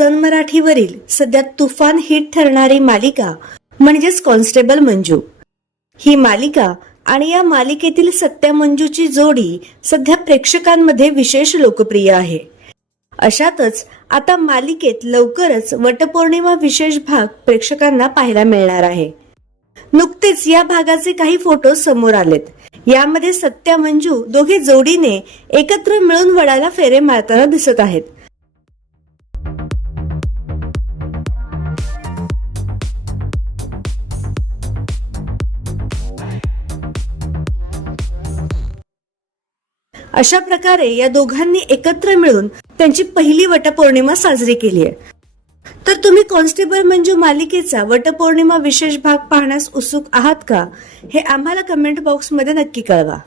सन मराठीवरील सध्या तुफान हिट ठरणारी मालिका म्हणजेच कॉन्स्टेबल मंजू. ही मालिका आणि या मालिकेतील सत्या मंजूची जोडी सध्या प्रेक्षकांमध्ये विशेष लोकप्रिय आहे. अशातच आता मालिकेत लवकरच वटपौर्णिमा विशेष भाग प्रेक्षकांना पाहायला मिळणार आहे. नुकतेच या भागाचे काही फोटो समोर आलेत. यामध्ये सत्या मंजू दोघे जोडीने एकत्र मिळून वडाला फेरे मारताना दिसत आहेत. अशा प्रकारे या दोघांनी एकत्र मिळून त्यांची पहिली वटपौर्णिमा साजरी केली आहे. तर तुम्ही कॉन्स्टेबल मंजू मालिकेचा वटपौर्णिमा विशेष भाग पाहण्यास उत्सुक आहात का? हे आम्हाला कमेंट बॉक्समध्ये नक्की कळवा.